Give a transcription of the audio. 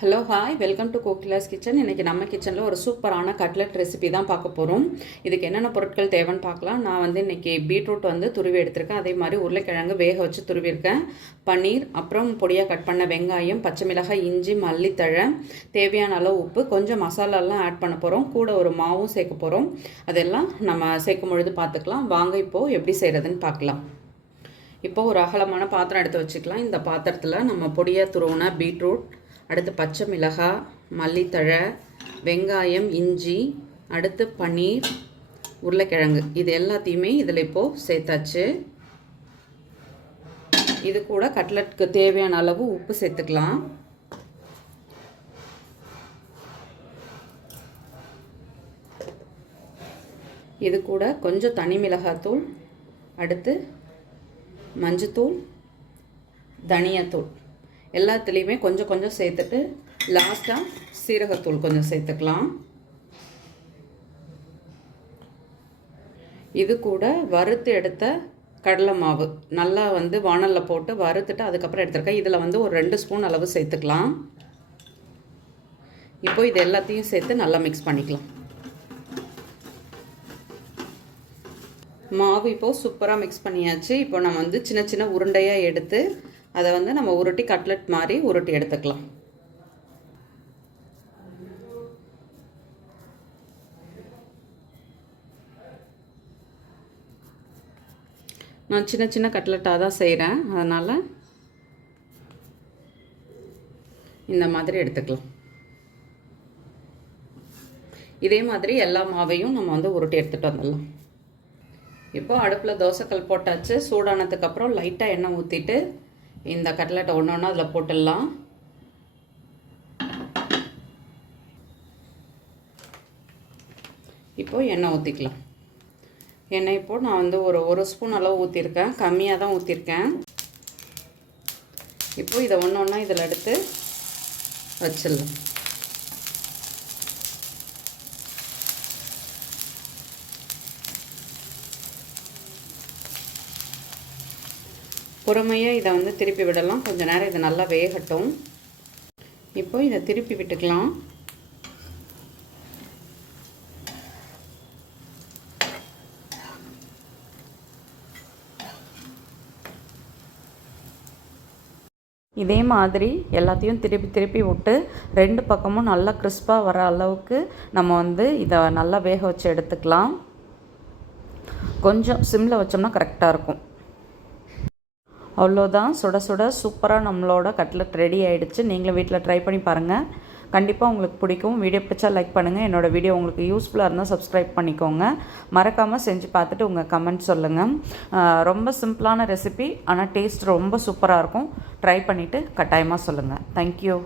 Hello hi welcome to Kokila's kitchen இன்றைக்கி நம்ம கிச்சனில் ஒரு சூப்பரான கட்லெட் ரெசிபி தான் பார்க்க போகிறோம் இதுக்கு என்னென்ன பொருட்கள் தேவைன்னு பார்க்கலாம். நான் வந்து இன்றைக்கி பீட்ரூட் வந்து துருவி எடுத்திருக்கேன். அதே மாதிரி உருளைக்கிழங்கு வேக வச்சு துருவியிருக்கேன். பன்னீர் அப்புறம் பொடியாக கட் பண்ண வெங்காயம் பச்சை மிளகாய் இஞ்சி மல்லித்தழை தேவையான அளவு உப்பு கொஞ்சம் மசாலாலாம் ஆட் பண்ண போகிறோம் கூட ஒரு மாவும் சேர்க்க போகிறோம் அதெல்லாம் நம்ம சேர்க்கும் பொழுது பார்த்துக்கலாம். வாங்க இப்போது எப்படி செய்கிறதுன்னு பார்க்கலாம். இப்போ ஒரு அகலமான பாத்திரம் எடுத்து வச்சுக்கலாம். இந்த பாத்திரத்தில் நம்ம பொடியாக துருவின பீட்ரூட் அடுத்து பச்சை மிளகாய் மல்லித்தழை வெங்காயம் இஞ்சி அடுத்து பன்னீர் உருளைக்கிழங்கு. இது எல்லாத்தையுமே இதில் இப்போது சேர்த்தாச்சு. இது கூட கட்லெட்க்கு தேவையான அளவு உப்பு சேர்த்துக்கலாம். இது கூட கொஞ்சம் தனி மிளகாத்தூள் அடுத்து மஞ்சத்தூள் தனியாத்தூள். எல்லாத்துலேயுமே கொஞ்சம் கொஞ்சம் சேர்த்துட்டு லாஸ்ட்டாக சீரகத்தூள் கொஞ்சம் சேர்த்துக்கலாம். இது கூட வறுத்து எடுத்த கடலை மாவு. நல்லா வந்து வானலில் போட்டு வறுத்துட்டு அதுக்கப்புறம் எடுத்துருக்கேன். இதில் வந்து ஒரு ரெண்டு ஸ்பூன் அளவு சேர்த்துக்கலாம். இப்போ இது எல்லாத்தையும் சேர்த்து நல்லா மிக்ஸ் பண்ணிக்கலாம். மாவு இப்போது சூப்பராக மிக்ஸ் பண்ணியாச்சு. இப்போ நம்ம வந்து சின்ன சின்ன உருண்டையாக எடுத்து அதை வந்து நம்ம உருட்டி கட்லெட் மாதிரி உருட்டி எடுத்துக்கலாம். நான் சின்ன சின்ன கட்லெட்டாக தான் செய்கிறேன் அதனால் இந்த மாதிரி எடுத்துக்கலாம். இதே மாதிரி எல்லா மாவையும் நம்ம வந்து உருட்டி எடுத்துகிட்டு வந்துடலாம். இப்போது அடுப்பில் தோசைக்கல் போட்டாச்சு. சூடானதுக்கப்புறம் லைட்டாக எண்ணெய் ஊற்றிட்டு இந்த கட்லெட்டை ஒன்று ஒன்றா அதில் போட்டுடலாம். இப்போது எண்ணெய் ஊற்றிக்கலாம் எண்ணெய் இப்போது நான் வந்து ஒரு ஒரு ஸ்பூன் அளவு ஊற்றிருக்கேன் கம்மியாக தான் ஊற்றிருக்கேன் இப்போது இதை ஒன்று ஒன்றா இதில் எடுத்து வச்சிடலாம். பொறுமையாக இதை வந்து திருப்பி விடலாம். கொஞ்ச நேரம் இது நல்லா வேகட்டும். இப்போ இதை திருப்பி விட்டுக்கலாம். இதே மாதிரி எல்லாத்தையும் திருப்பி திருப்பி விட்டு ரெண்டு பக்கமும் நல்லா கிறிஸ்பாக வர அளவுக்கு நம்ம வந்து இதை நல்லா வேக வச்சு எடுத்துக்கலாம். கொஞ்சம் சிம்மில் வச்சோம்னா கரெக்டாக இருக்கும். அவ்வளோதான். சுட சுட சூப்பராக நம்மளோட கட்லட் ரெடி ஆகிடுச்சு நீங்களும் வீட்டில் ட்ரை பண்ணி பாருங்கள் கண்டிப்பாக உங்களுக்கு பிடிக்கும். வீடியோ பிடிச்சா லைக் பண்ணுங்கள் என்னோடய வீடியோ உங்களுக்கு யூஸ்ஃபுல்லாக இருந்தால் சப்ஸ்கிரைப் பண்ணிக்கோங்க. மறக்காமல் செஞ்சு பார்த்துட்டு உங்கள் கமெண்ட் சொல்லுங்கள் ரொம்ப சிம்பிளான ரெசிபி ஆனால் டேஸ்ட் ரொம்ப சூப்பராக இருக்கும். ட்ரை பண்ணிவிட்டு கட்டாயமாக சொல்லுங்கள் தேங்க்யூ